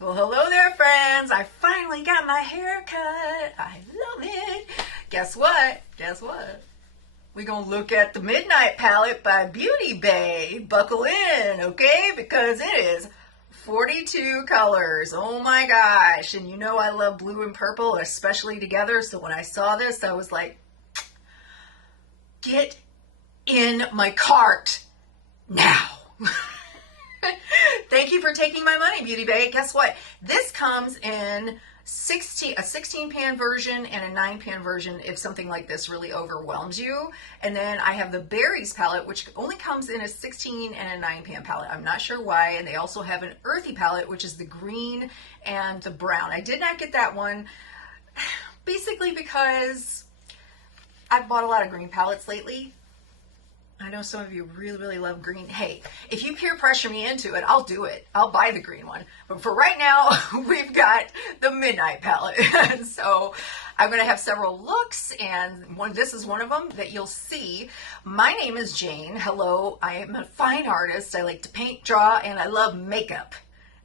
Well, hello there, friends. I finally got my hair cut. I love it. Guess what? Guess what? We're going to look at the Midnight Palette by Beauty Bay. Buckle in, okay? Because it is 42 colors. Oh my gosh. And you know I love blue and purple, especially together. So when I saw this, I was like, get in my cart now. Thank you for taking my money, Beauty Bay. Guess what? This comes in a 16 pan version and a 9 pan version if something like this really overwhelms you. And then I have the Berries palette, which only comes in a 16 and a 9 pan palette. I'm not sure why. And they also have an Earthy palette, which is the green and the brown. I did not get that one basically because I've bought a lot of green palettes lately. I know some of you really, really love green. Hey, if you peer pressure me into it, I'll do it. I'll buy the green one. But for right now, we've got the Midnight palette. So I'm going to have several looks, and this is one of them that you'll see. My name is Jane. Hello, I am a fine artist. I like to paint, draw, and I love makeup.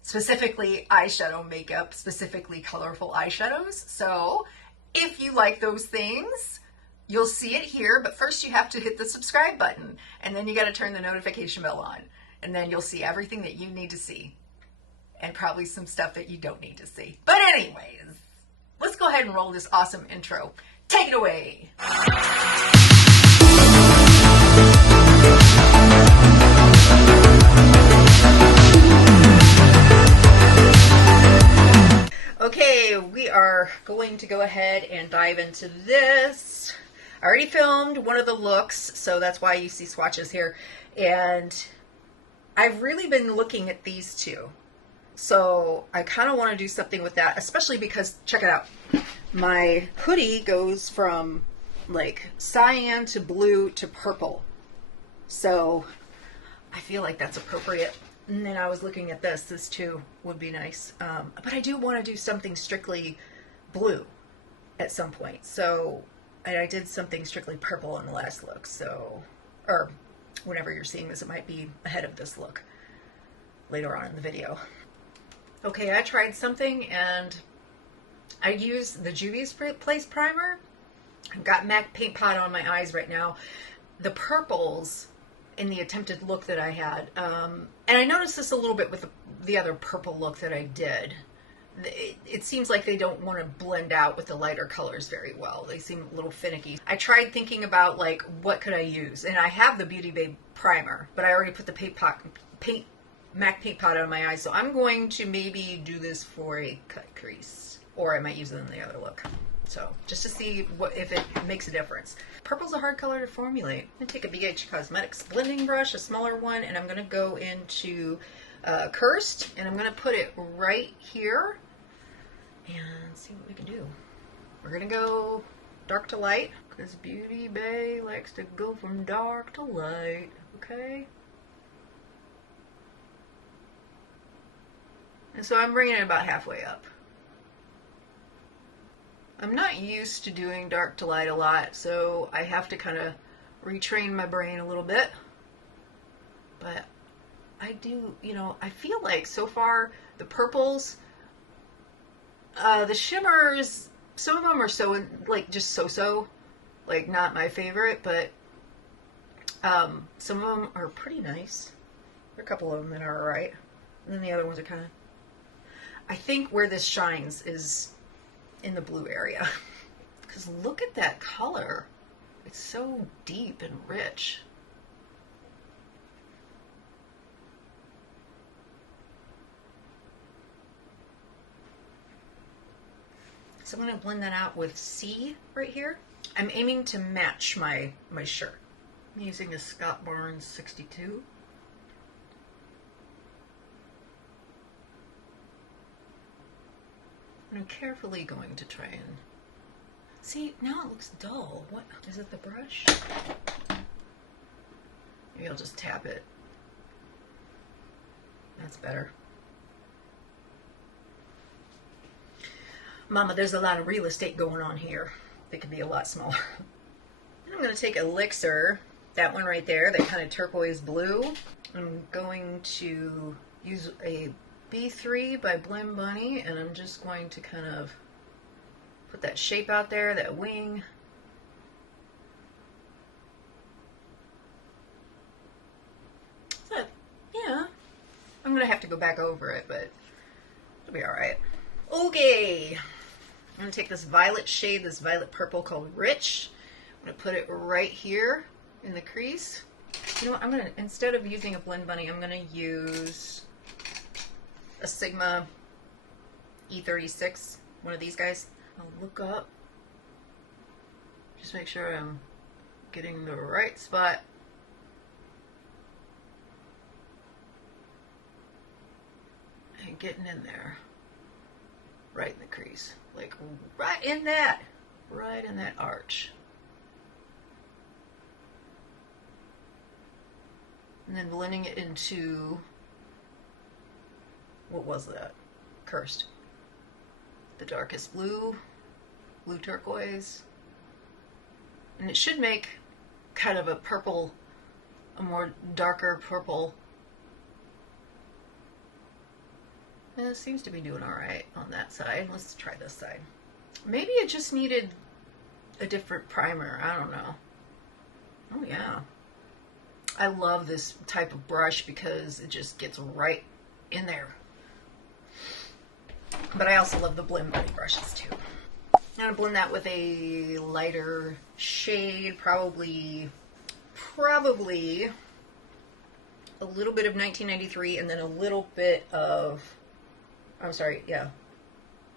Specifically eyeshadow makeup, specifically colorful eyeshadows. So if you like those things, you'll see it here, but first you have to hit the subscribe button, and then you got to turn the notification bell on, and then you'll see everything that you need to see, and probably some stuff that you don't need to see. But anyways, let's go ahead and roll this awesome intro. Take it away. Okay, we are going to go ahead and dive into this. I already filmed one of the looks, so that's why you see swatches here. And I've really been looking at these two. So I kind of want to do something with that, especially because, check it out. My hoodie goes from like cyan to blue to purple. So I feel like that's appropriate. And then I was looking at this too would be nice. But I do want to do something strictly blue at some point. So, and I did something strictly purple in the last look. So, or whenever you're seeing this, it might be ahead of this look later on in the video. Okay, I tried something and I used the Juvia's Place primer. I've got MAC Paint Pot on my eyes right now. The purples in the attempted look that I had. And I noticed this a little bit with the other purple look that I did. It seems like they don't want to blend out with the lighter colors very well. They seem a little finicky. I tried thinking about like, what could I use? And I have the Beauty Bay primer, but I already put the MAC Paint Pot on my eyes. So I'm going to maybe do this for a cut crease, or I might use it in the other look. So just to see if it makes a difference. Purple's a hard color to formulate. I'm going to take a BH Cosmetics blending brush, a smaller one, and I'm going to go into Cursed, and I'm going to put it right here and see what we can do. We're going to go dark to light, because Beauty Bay likes to go from dark to light, okay? And so I'm bringing it about halfway up. I'm not used to doing dark to light a lot, so I have to kind of retrain my brain a little bit. But I do, I feel like so far the purples, the shimmers, some of them are so, like, just so-so, like, not my favorite, but some of them are pretty nice. There are a couple of them that are alright. And then the other ones are kind of, I think where this shines is in the blue area, because look at that color. It's so deep and rich. So I'm going to blend that out with C right here. I'm aiming to match my shirt. I'm using the Scott Barnes 62. I'm carefully going to try and see. Now it looks dull. What is it? The brush? Maybe I'll just tap it. That's better. Mama, there's a lot of real estate going on here. They could be a lot smaller. I'm going to take Elixir, that one right there, that kind of turquoise blue. I'm going to use a B3 by Blend Bunny, and I'm just going to kind of put that shape out there, that wing. But, yeah, I'm going to have to go back over it, but it'll be alright. Okay, I'm going to take this violet shade, this violet purple called Rich. I'm going to put it right here in the crease. You know what, I'm going to, instead of using a Blend Bunny, I'm going to use a Sigma E36, one of these guys. I'll look up, just make sure I'm getting the right spot. And getting in there, right in the crease, like right in that arch. And then blending it into, what was that? Cursed. The darkest blue, blue turquoise. And it should make kind of a purple, a more darker purple. And it seems to be doing alright on that side. Let's try this side. Maybe it just needed a different primer. I don't know. Oh yeah. I love this type of brush because it just gets right in there. But I also love the Blend Bunny brushes too. I'm going to blend that with a lighter shade, probably a little bit of 1993 and then a little bit of, I'm sorry, yeah,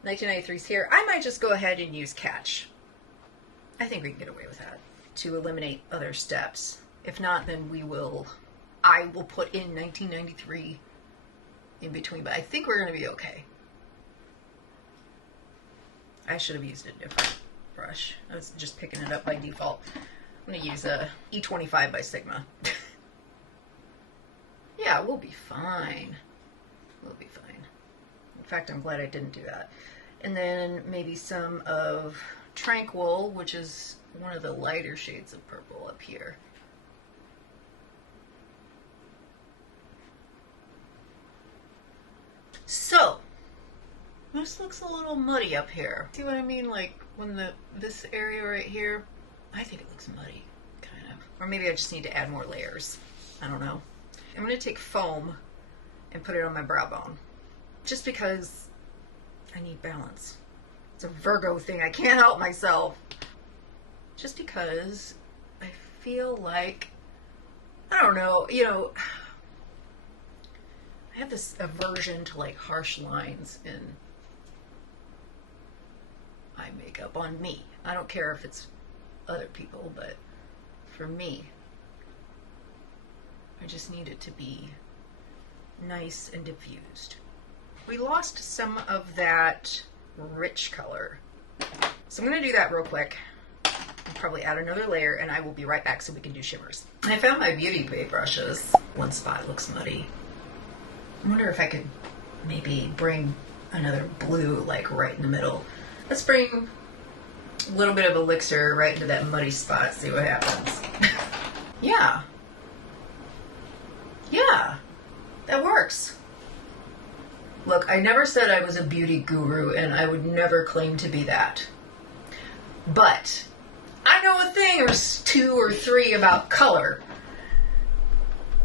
1993's here. I might just go ahead and use Catch. I think we can get away with that to eliminate other steps. If not, then I will put in 1993 in between, but I think we're going to be okay. I should have used a different brush. I was just picking it up by default. I'm going to use a E25 by Sigma. Yeah, we'll be fine. We'll be fine. In fact, I'm glad I didn't do that. And then maybe some of Tranquil, which is one of the lighter shades of purple up here. So, this looks a little muddy up here. See what I mean? Like when this area right here, I think it looks muddy, kind of. Or maybe I just need to add more layers. I don't know. I'm going to take foam and put it on my brow bone. Just because I need balance. It's a Virgo thing. I can't help myself. Just because I feel like, I don't know, you know, I have this aversion to like harsh lines in eye makeup on me. I don't care if it's other people, but for me, I just need it to be nice and diffused. We lost some of that rich color, so I'm going to do that real quick. I'll probably add another layer and I will be right back so we can do shimmers. I found my Beauty Bay brushes. One spot looks muddy. I wonder if I could maybe bring another blue like right in the middle. Let's bring a little bit of elixir right into that muddy spot, see what happens. Yeah. Yeah, that works. Look, I never said I was a beauty guru, and I would never claim to be that. But I know a thing or two or three about color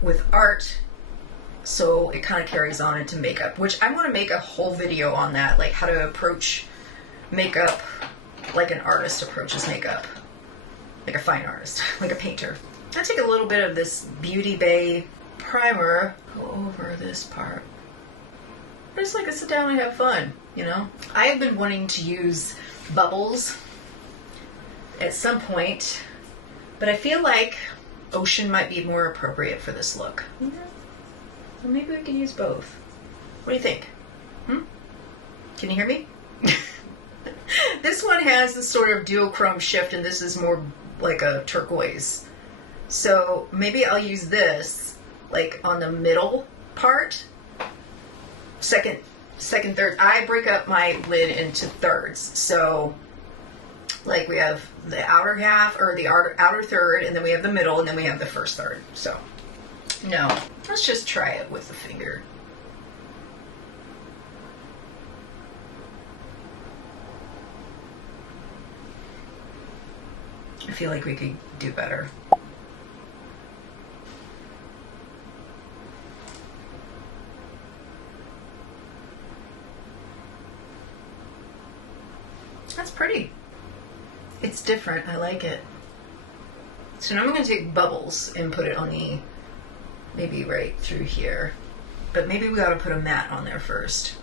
with art, so it kind of carries on into makeup, which I want to make a whole video on that, like how to approach makeup like an artist approaches makeup, like a fine artist, like a painter. I take a little bit of this Beauty Bay primer, go over this part. Just like to sit down and have fun, you know? I have been wanting to use bubbles at some point, but I feel like ocean might be more appropriate for this look. Yeah. Well, maybe we can use both. What do you think? Can you hear me? This one has this sort of duochrome shift, and this is more like a turquoise. So maybe I'll use this like on the middle part. Second, third. I break up my lid into thirds. So like we have the outer half, or the outer third, and then we have the middle, and then we have the first third. So no, let's just try it with the finger. I feel like we could do better. That's pretty. It's different. I like it. So now I'm going to take Bubbles and put it on the, maybe right through here. But maybe we got to put a matte on there first.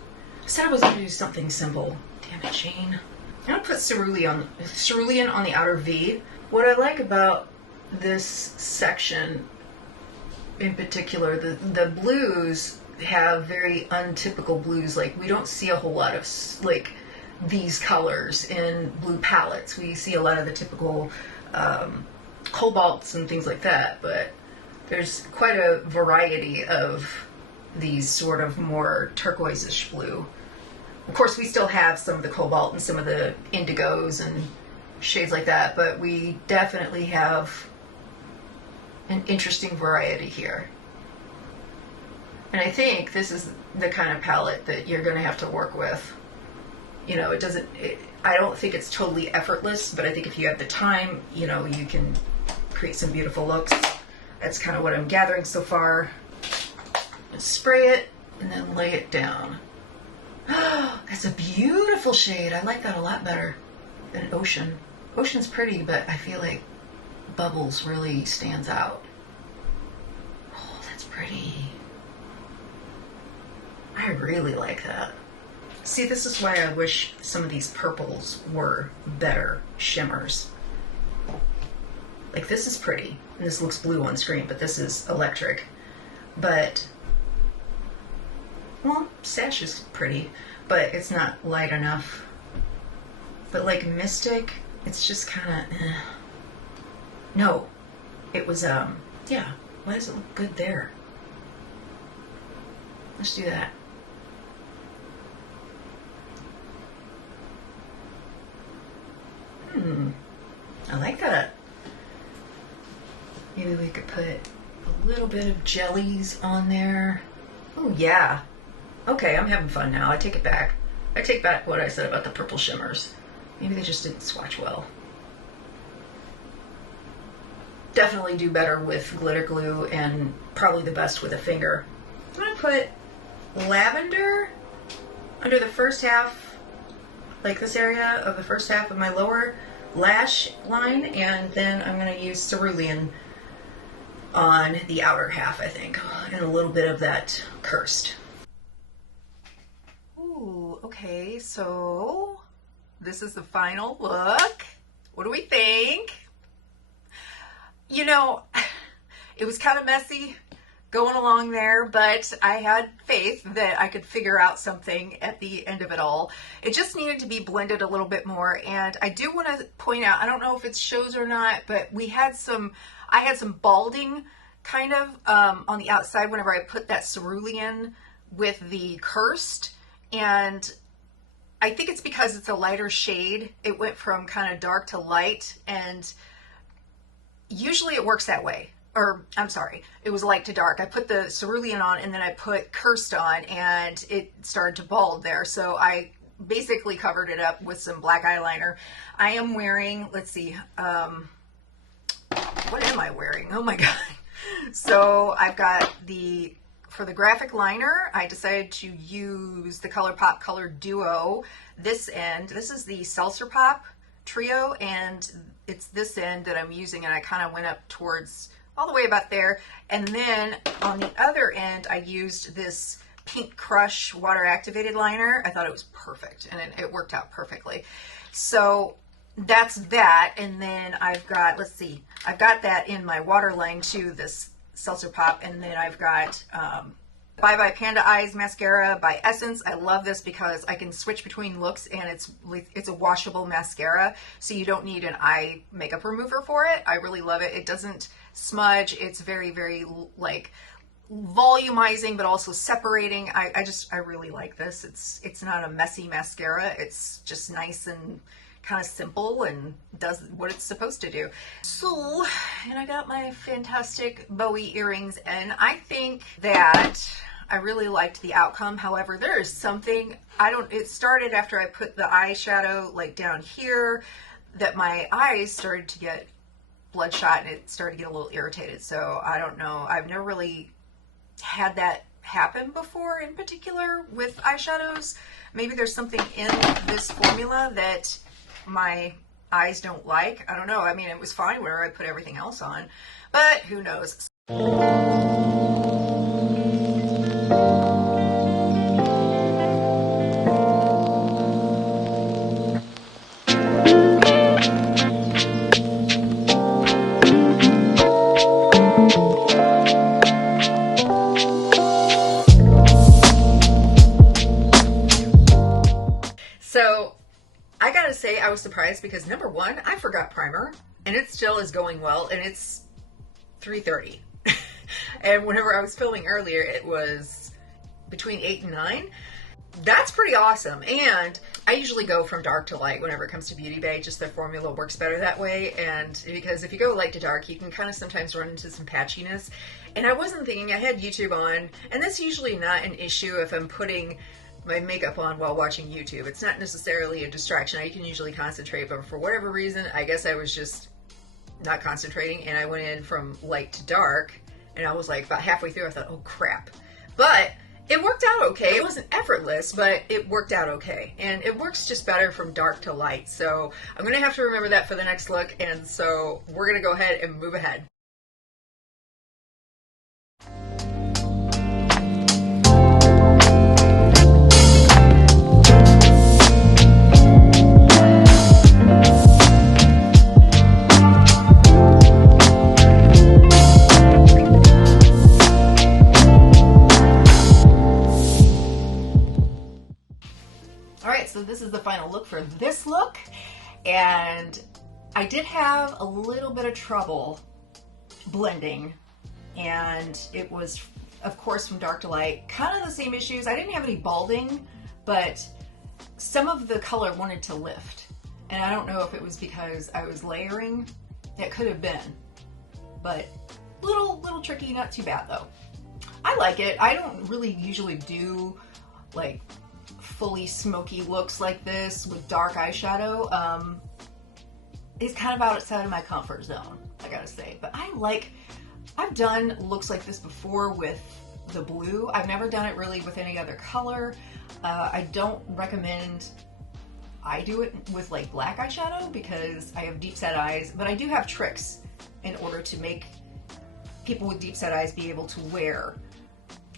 I said I was going to do something simple. Damn it, Jane. I'm going to put cerulean on the outer V. What I like about this section in particular, the blues have very untypical blues. Like, we don't see a whole lot of, like, these colors in blue palettes. We see a lot of the typical cobalts and things like that, but there's quite a variety of these sort of more turquoise-ish blue. Of course, we still have some of the cobalt and some of the indigos and shades like that, but we definitely have an interesting variety here. And I think this is the kind of palette that you're going to have to work with. You know, I don't think it's totally effortless, but I think if you have the time, you know, you can create some beautiful looks. That's kind of what I'm gathering so far. Just spray it and then lay it down. That's a beautiful shade. I like that a lot better than Ocean. Ocean's pretty, but I feel like Bubbles really stands out. Oh, that's pretty. I really like that. See, this is why I wish some of these purples were better shimmers. Like, this is pretty, and this looks blue on screen, but this is electric. But, well, Sash is pretty, but it's not light enough. But like Mystic, it's just kind of, No, it was, yeah, why does it look good there? Let's do that. I like that. Maybe we could put a little bit of jellies on there. Oh, yeah. Okay, I'm having fun now. I take it back. I take back what I said about the purple shimmers. Maybe they just didn't swatch well. Definitely do better with glitter glue, and probably the best with a finger. I'm going to put lavender under the first half, like this area of the first half of my lower lash line, and then I'm going to use cerulean on the outer half, I think, and a little bit of that cursed. Ooh, okay, so this is the final look. What do we think? You know, it was kind of messy going along there, but I had faith that I could figure out something at the end of it all. It just needed to be blended a little bit more, and I do want to point out, I don't know if it shows or not, but I had some balding kind of on the outside whenever I put that cerulean with the cursed, and I think it's because it's a lighter shade. It went from kind of dark to light, and usually it works that way. Or, I'm sorry, it was light to dark. I put the cerulean on, and then I put cursed on, and it started to bald there. So I basically covered it up with some black eyeliner. I am wearing, let's see, what am I wearing? Oh my God. So I've got for the graphic liner, I decided to use the ColourPop Color Duo. This end, this is the Seltzer Pop Trio, and it's this end that I'm using, and I kind of went up towards all the way about there. And then on the other end, I used this Pink Crush water activated liner. I thought it was perfect, and it worked out perfectly. So that's that. And then I've got, let's see, I've got that in my waterline too, this Seltzer Pop. And then I've got Bye Bye Panda Eyes mascara by Essence. I love this because I can switch between looks, and it's a washable mascara, so you don't need an eye makeup remover for it. I really love it. It doesn't smudge. It's very, very like volumizing, but also separating. I really like this. It's not a messy mascara. It's just nice and kind of simple and does what it's supposed to do. So, and I got my fantastic Bowie earrings, and I think that I really liked the outcome. However, there is something, it started after I put the eyeshadow like down here, that my eyes started to get bloodshot and it started to get a little irritated. So I don't know. I've never really had that happen before in particular with eyeshadows. Maybe there's something in this formula that my eyes don't like. I don't know. I mean, it was fine where I put everything else on, but who knows. So I gotta say, I was surprised because number one, I forgot primer, and it still is going well, and it's 3:30. And whenever I was filming earlier, it was between 8 and 9. That's pretty awesome. And I usually go from dark to light whenever it comes to Beauty Bay. Just their formula works better that way. And because if you go light to dark, you can kind of sometimes run into some patchiness. And I wasn't thinking, I had YouTube on, and that's usually not an issue if I'm putting my makeup on while watching YouTube. It's not necessarily a distraction. I can usually concentrate, but for whatever reason, I guess I was just not concentrating, and I went in from light to dark, and I was like about halfway through, I thought, oh crap. But it worked out okay. It wasn't effortless, but it worked out okay. And it works just better from dark to light. So I'm going to have to remember that for the next look, and so we're going to go ahead and move ahead. So this is the final look for this look, and I did have a little bit of trouble blending, and it was of course from dark to light, kind of the same issues. I didn't have any balding, but some of the color wanted to lift, and I don't know if it was because I was layering. It could have been, but little tricky, not too bad though. I like it. I don't really usually do like fully smoky looks like this with dark eyeshadow. It's kind of outside of my comfort zone, I gotta say. But I've done looks like this before with the blue. I've never done it really with any other color. I don't recommend I do it with like black eyeshadow because I have deep set eyes, but I do have tricks in order to make people with deep set eyes be able to wear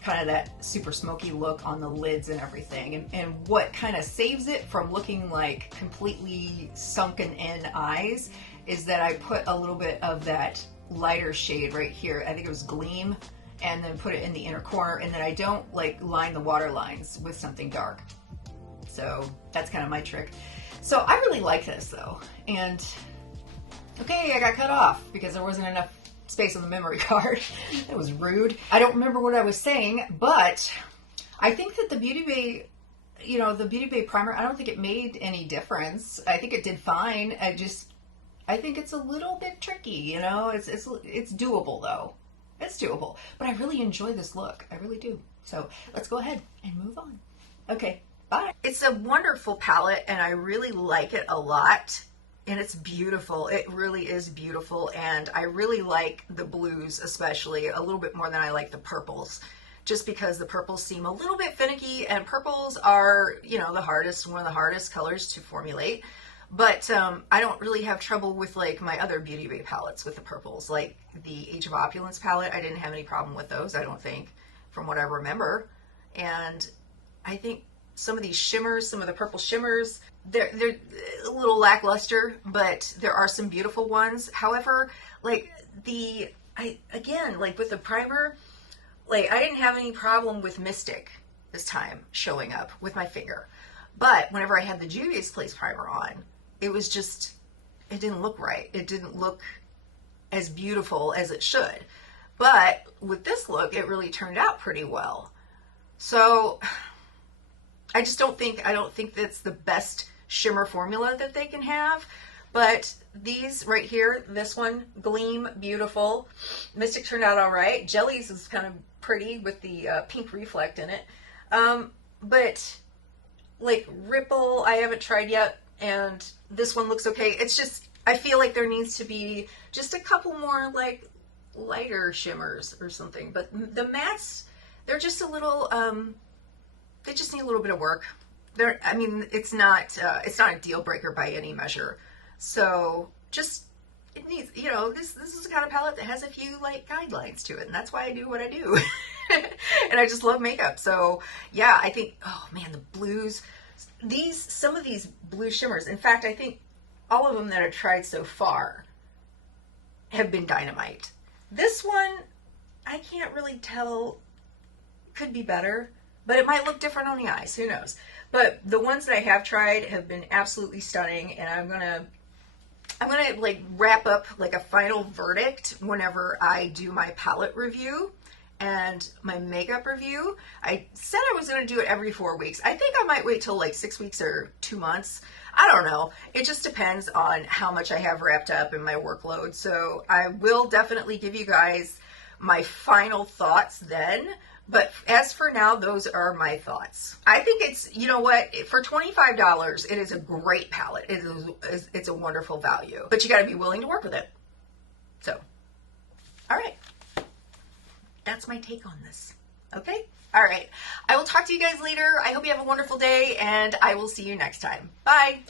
kind of that super smoky look on the lids and everything. And what kind of saves it from looking like completely sunken in eyes is that I put a little bit of that lighter shade right here. I think it was Gleam, and then put it in the inner corner, and then I don't like line the water lines with something dark. So that's kind of my trick. So I really like this though. And okay, I got cut off because there wasn't enough space on the memory card. That was rude. I don't remember what I was saying, but I think that the Beauty Bay, you know, the Beauty Bay primer, I don't think it made any difference. I think it did fine. I think it's a little bit tricky, you know. It's doable though. It's doable. But I really enjoy this look. I really do. So let's go ahead and move on. Okay, bye. It's a wonderful palette, and I really like it a lot. And it's beautiful. It really is beautiful. And I really like the blues, especially a little bit more than I like the purples, just because the purples seem a little bit finicky, and purples are, you know, one of the hardest colors to formulate. But I don't really have trouble with like my other Beauty Bay palettes with the purples, like the Age of Opulence palette. I didn't have any problem with those, I don't think, from what I remember. And I think some of these shimmers, some of the purple shimmers, they're a little lackluster, but there are some beautiful ones. However, like again, like with the primer, like I didn't have any problem with Mystic this time showing up with my finger. But whenever I had the Juvia's Place primer on, it was just, it didn't look right. It didn't look as beautiful as it should. But with this look, it really turned out pretty well. So I don't think that's the best shimmer formula that they can have. But these right here, this one, Gleam, beautiful. Mystic turned out all right. Jellies is kind of pretty with the pink reflect in it. But like Ripple, I haven't tried yet, and this one looks okay. It's just, I feel like there needs to be just a couple more like lighter shimmers or something. But the mattes, they're just a little, they just need a little bit of work. I mean, it's not a deal breaker by any measure. So just, it needs, you know, this is the kind of palette that has a few like guidelines to it, and that's why I do what I do. And I just love makeup. So yeah, I think, oh man, the blues, some of these blue shimmers, in fact, I think all of them that I've tried so far have been dynamite. This one, I can't really tell, could be better, but it might look different on the eyes, who knows. But the ones that I have tried have been absolutely stunning, and I'm gonna like wrap up like a final verdict whenever I do my palette review and my makeup review. I said I was gonna do it every 4 weeks. I think I might wait till like 6 weeks or 2 months. I don't know. It just depends on how much I have wrapped up in my workload. So I will definitely give you guys my final thoughts then. But as for now, those are my thoughts. I think it's, you know what, for $25, it is a great palette. It's a wonderful value. But you got to be willing to work with it. So, all right. That's my take on this. Okay? All right. I will talk to you guys later. I hope you have a wonderful day, and I will see you next time. Bye.